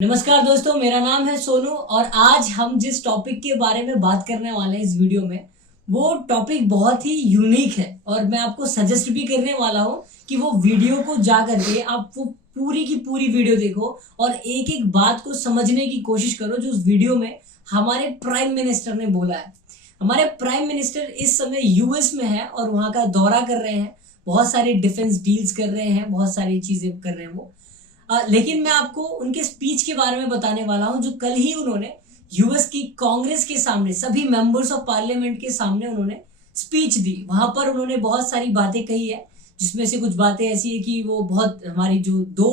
नमस्कार दोस्तों, मेरा नाम है सोनू और आज हम जिस टॉपिक के बारे में बात करने वाले हैं इस वीडियो में वो टॉपिक बहुत ही यूनिक है और मैं आपको सजेस्ट भी करने वाला हूं कि वो वीडियो को जा करके आप वो पूरी की पूरी वीडियो देखो और एक एक बात को समझने की कोशिश करो जो उस वीडियो में हमारे प्राइम मिनिस्टर ने बोला है। हमारे प्राइम मिनिस्टर इस समय यूएस में है और वहां का दौरा कर रहे हैं, बहुत सारी डिफेंस डील्स कर रहे हैं, बहुत सारी चीजें कर रहे हैं वो। लेकिन मैं आपको उनके स्पीच के बारे में बताने वाला हूं जो कल ही उन्होंने यूएस की कांग्रेस के सामने, सभी मेंबर्स ऑफ पार्लियामेंट के सामने उन्होंने स्पीच दी। वहां पर उन्होंने बहुत सारी बातें कही है जिसमें से कुछ बातें ऐसी है कि वो बहुत हमारी जो दो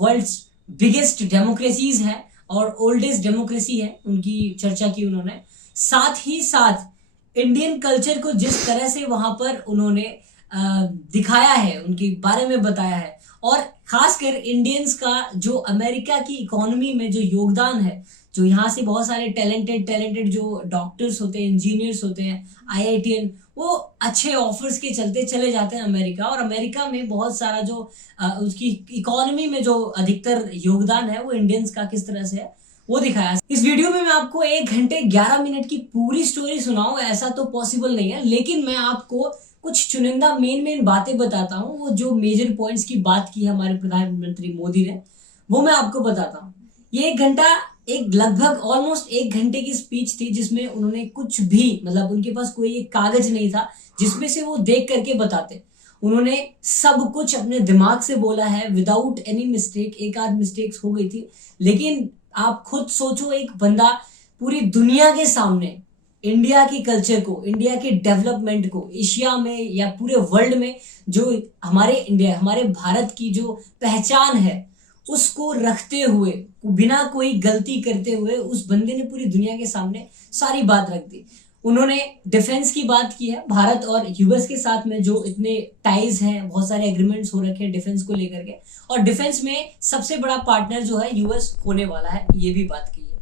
वर्ल्ड्स बिगेस्ट डेमोक्रेसीज हैं और ओल्डेस्ट डेमोक्रेसी है उनकी चर्चा की उन्होंने। साथ ही साथ इंडियन कल्चर को जिस तरह से वहां पर उन्होंने दिखाया है, उनके बारे में बताया है और खासकर इंडियंस का जो अमेरिका की इकोनॉमी में जो योगदान है, जो यहाँ से बहुत सारे टैलेंटेड जो डॉक्टर्स होते हैं, इंजीनियर्स होते हैं, आईआईटीएन, वो अच्छे ऑफर्स के चलते चले जाते हैं अमेरिका और अमेरिका में बहुत सारा जो उसकी इकोनॉमी में जो अधिकतर योगदान है वो इंडियंस का किस तरह से है वो दिखाया। इस वीडियो में मैं आपको 1 घंटे 11 मिनट की पूरी स्टोरी सुनाऊं ऐसा तो पॉसिबल नहीं है, लेकिन मैं आपको कुछ चुनिंदा मेन बातें बताता हूं। वो जो मेजर पॉइंट्स की बात की है हमारे प्रधानमंत्री मोदी ने, वो मैं आपको बताता हूं। ये 1 घंटा एक लगभग ऑलमोस्ट 1 घंटे की स्पीच थी जिसमें उन्होंने कुछ भी, मतलब उनके पास कोई एक कागज नहीं था जिसमें से वो देख करके बताते। उन्होंने सब कुछ अपने दिमाग से बोला है विदाउट एनी मिस्टेक। एक आध मिस्टेक्स हो गई थी, लेकिन आप खुद सोचो, एक बंदा पूरी दुनिया के सामने इंडिया के कल्चर को, इंडिया के डेवलपमेंट को, एशिया में या पूरे वर्ल्ड में जो हमारे इंडिया, हमारे भारत की जो पहचान है उसको रखते हुए, बिना कोई गलती करते हुए उस बंदे ने पूरी दुनिया के सामने सारी बात रख दी। उन्होंने डिफेंस की बात की है, भारत और यूएस के साथ में जो इतने टाइज हैं, बहुत सारे एग्रीमेंट्स हो रखे हैं डिफेंस को लेकर के, और डिफेंस में सबसे बड़ा पार्टनर जो है यूएस होने वाला है, ये भी बात की है।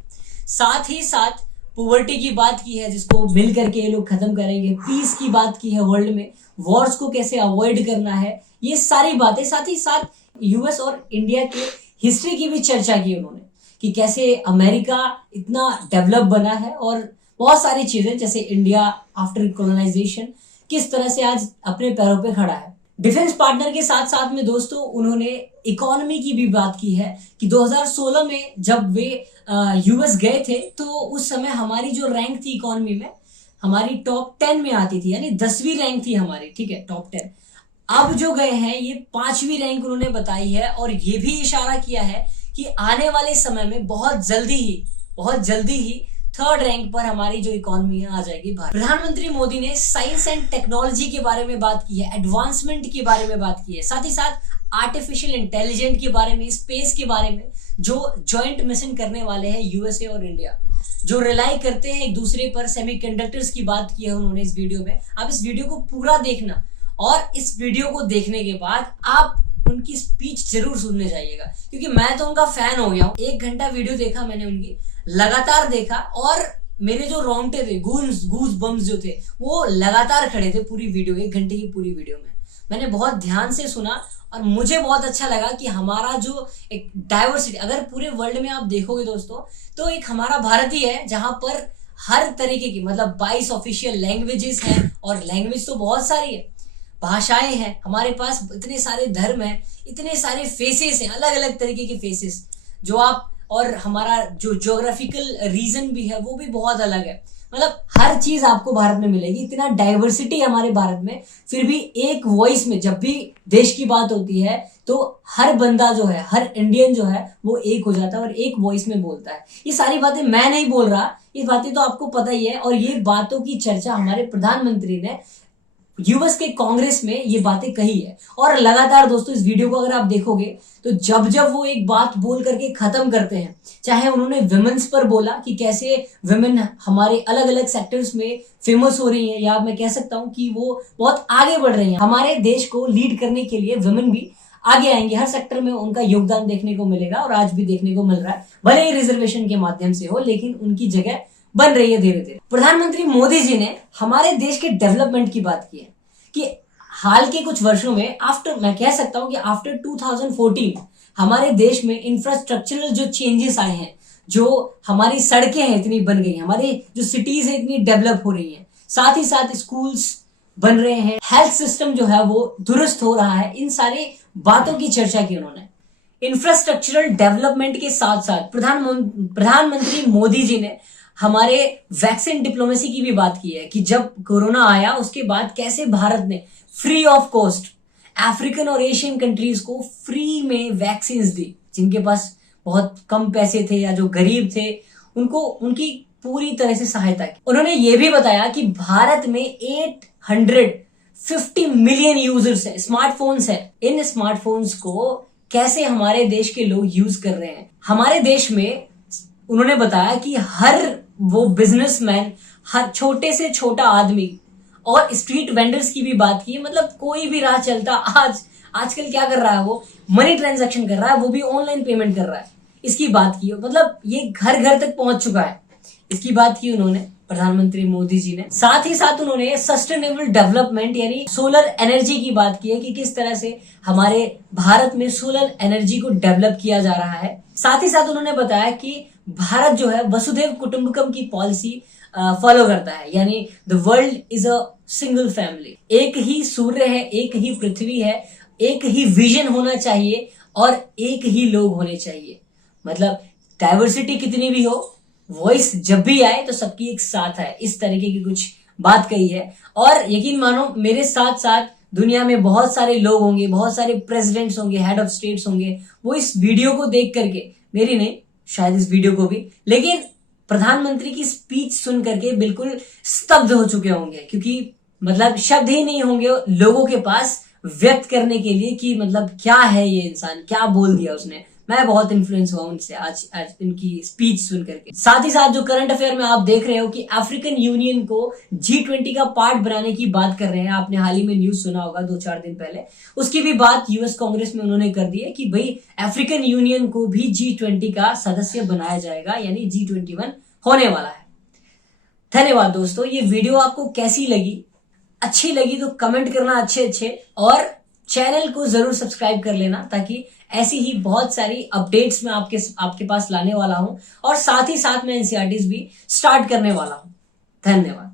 साथ ही साथ पॉवर्टी की बात की है जिसको मिल करके ये लोग खत्म करेंगे। पीस की बात की है, वर्ल्ड में वॉर्स को कैसे अवॉइड करना है, ये सारी बातें। साथ ही साथ यूएस और इंडिया के हिस्ट्री की भी चर्चा की उन्होंने कि कैसे अमेरिका इतना डेवलप बना है और बहुत सारी चीजें, जैसे इंडिया आफ्टर कॉलोनाइजेशन किस तरह से आज अपने पैरों पे खड़ा है। डिफेंस पार्टनर के साथ साथ में दोस्तों उन्होंने इकोनॉमी की भी बात की है कि 2016 में जब वे यूएस गए थे तो उस समय हमारी जो रैंक थी इकोनॉमी में, हमारी टॉप 10 में आती थी, यानी 10वीं रैंक थी हमारी, ठीक है, टॉप 10। अब जो गए हैं ये 5वीं रैंक उन्होंने बताई है और ये भी इशारा किया है कि आने वाले समय में बहुत जल्दी ही 3rd रैंक पर हमारी जो इकोनॉमी है आ जाएगी भारत। प्रधानमंत्री मोदी ने साइंस एंड टेक्नोलॉजी के बारे में बात की है, एडवांसमेंट के बारे में बात की है, साथ ही साथ आर्टिफिशियल इंटेलिजेंट के बारे में, स्पेस के बारे में, जो जॉइंट मिशन करने वाले हैं यूएसए और इंडिया, जो रिलाई करते हैं एक दूसरे पर, सेमीकंडक्टर्स की बात की है उन्होंने इस वीडियो में। आप इस वीडियो को पूरा देखना और इस वीडियो को देखने के बाद आप उनकी स्पीच जरूर सुनने जाइएगा, क्योंकि मैं तो उनका फैन हो गया हूँ। 1 घंटा वीडियो देखा मैंने उनकी, लगातार देखा और मेरे जो रोंगटे थे, गूज बम्स जो थे, वो लगातार खड़े थे पूरी वीडियो, 1 घंटे की पूरी वीडियो में। मैंने बहुत ध्यान से सुना और मुझे बहुत अच्छा लगा कि हमारा जो एक डाइवर्सिटी, अगर पूरे वर्ल्ड में आप देखोगे दोस्तों तो एक हमारा भारत ही है जहां पर हर तरीके की, मतलब 22 ऑफिशियल लैंग्वेजेस हैं और लैंग्वेज तो बहुत सारी है, भाषाएं हैं, हमारे पास इतने सारे धर्म हैं, इतने सारे फेसेस हैं, अलग अलग तरीके के फेसेस जो आप, और हमारा जो ज्योग्राफिकल रीजन भी है वो भी बहुत अलग है। मतलब हर चीज आपको भारत में मिलेगी, इतना डाइवर्सिटी हमारे भारत में, फिर भी एक वॉइस में जब भी देश की बात होती है तो हर बंदा जो है, हर इंडियन जो है वो एक हो जाता है और एक वॉइस में बोलता है। ये सारी बातें मैं नहीं बोल रहा, ये बातें तो आपको पता ही है, और ये बातों की चर्चा हमारे प्रधानमंत्री ने यूएस के कांग्रेस में ये बातें कही है। और लगातार दोस्तों इस वीडियो को अगर आप देखोगे तो जब जब वो एक बात बोल करके खत्म करते हैं, चाहे उन्होंने विमेन्स पर बोला कि कैसे विमेन हमारे अलग अलग सेक्टर्स में फेमस हो रही हैं, या मैं कह सकता हूं कि वो बहुत आगे बढ़ रही हैं, हमारे देश को लीड करने के लिए विमेन भी आगे आएंगे, हर सेक्टर में उनका योगदान देखने को मिलेगा और आज भी देखने को मिल रहा है, भले ही रिजर्वेशन के माध्यम से हो, लेकिन उनकी जगह बन रही है धीरे धीरे। प्रधानमंत्री मोदी जी ने हमारे देश के डेवलपमेंट की बात की है कि हाल के कुछ वर्षों में, मैं कह सकता हूं कि आफ्टर 2014 हमारे देश में इंफ्रास्ट्रक्चरल जो चेंजेस आए हैं, जो हमारी सड़कें हैं इतनी बन गई, हमारे जो सिटीज है इतनी डेवलप हो रही हैं, साथ ही साथ स्कूल्स बन रहे हैं, हेल्थ सिस्टम जो है वो दुरुस्त हो रहा है, इन सारी बातों की चर्चा की उन्होंने। इंफ्रास्ट्रक्चरल डेवलपमेंट के साथ साथ प्रधानमंत्री मोदी जी ने हमारे वैक्सीन डिप्लोमेसी की भी बात की है कि जब कोरोना आया उसके बाद कैसे भारत ने फ्री ऑफ कॉस्ट अफ्रीकन और एशियन कंट्रीज को फ्री में वैक्सीन दी, जिनके पास बहुत कम पैसे थे या जो गरीब थे उनको उनकी पूरी तरह से सहायता की। उन्होंने ये भी बताया कि भारत में 850 मिलियन यूजर्स है, स्मार्टफोन्स है। इन स्मार्टफोन्स को कैसे हमारे देश के लोग यूज कर रहे हैं। हमारे देश में उन्होंने बताया कि हर वो बिजनेसमैन, हर छोटे से छोटा आदमी और स्ट्रीट वेंडर्स की भी बात की, मतलब कोई भी राह चलता आजकल क्या कर रहा है, वो मनी ट्रांजैक्शन कर रहा है, वो भी ऑनलाइन पेमेंट कर रहा है। इसकी बात की, मतलब ये घर घर तक पहुंच चुका है। इसकी बात की उन्होंने प्रधानमंत्री मोदी जी ने। साथ ही साथ उन्होंने सस्टेनेबल डेवलपमेंट यानी सोलर एनर्जी की बात की है कि किस तरह से हमारे भारत में सोलर एनर्जी को डेवलप किया जा रहा है। साथ ही साथ उन्होंने बताया कि भारत जो है वसुधैव कुटुंबकम की पॉलिसी फॉलो करता है, यानी the world is a single family. एक ही सूर्य है, एक ही पृथ्वी है, एक ही विजन होना चाहिए और एक ही लोग होने चाहिए। मतलब डाइवर्सिटी कितनी भी हो, वॉइस जब भी आए तो सबकी एक साथ आए, इस तरीके की कुछ बात कही है। और यकीन मानो मेरे साथ साथ दुनिया में बहुत सारे लोग होंगे, बहुत सारे प्रेसिडेंट्स होंगे, हेड ऑफ स्टेट्स होंगे, वो इस वीडियो को देख करके, मेरी नहीं शायद इस वीडियो को भी, लेकिन प्रधानमंत्री की स्पीच सुन करके बिल्कुल स्तब्ध हो चुके होंगे, क्योंकि मतलब शब्द ही नहीं होंगे लोगों के पास व्यक्त करने के लिए कि मतलब क्या है ये इंसान, क्या बोल दिया उसने। मैं बहुत इन्फ्लुएंस हुआ उनसे आज इनकी स्पीच सुन करके। साथ ही साथ जो करंट अफेयर में आप देख रहे हो कि अफ्रीकन यूनियन को G20 का पार्ट बनाने की बात कर रहे हैं। आपने हाल ही में न्यूज सुना होगा 2-4 दिन पहले, उसकी भी बात यूएस कांग्रेस में उन्होंने कर दी है कि भाई अफ्रीकन यूनियन को भी G20 का सदस्य बनाया जाएगा, यानी G21 होने वाला है। धन्यवाद दोस्तों, ये वीडियो आपको कैसी लगी? अच्छी लगी तो कमेंट करना अच्छे, और चैनल को जरूर सब्सक्राइब कर लेना, ताकि ऐसी ही बहुत सारी अपडेट्स मैं आपके पास लाने वाला हूं, और साथ ही साथ मैं एनसीईआरटीज भी स्टार्ट करने वाला हूं। धन्यवाद।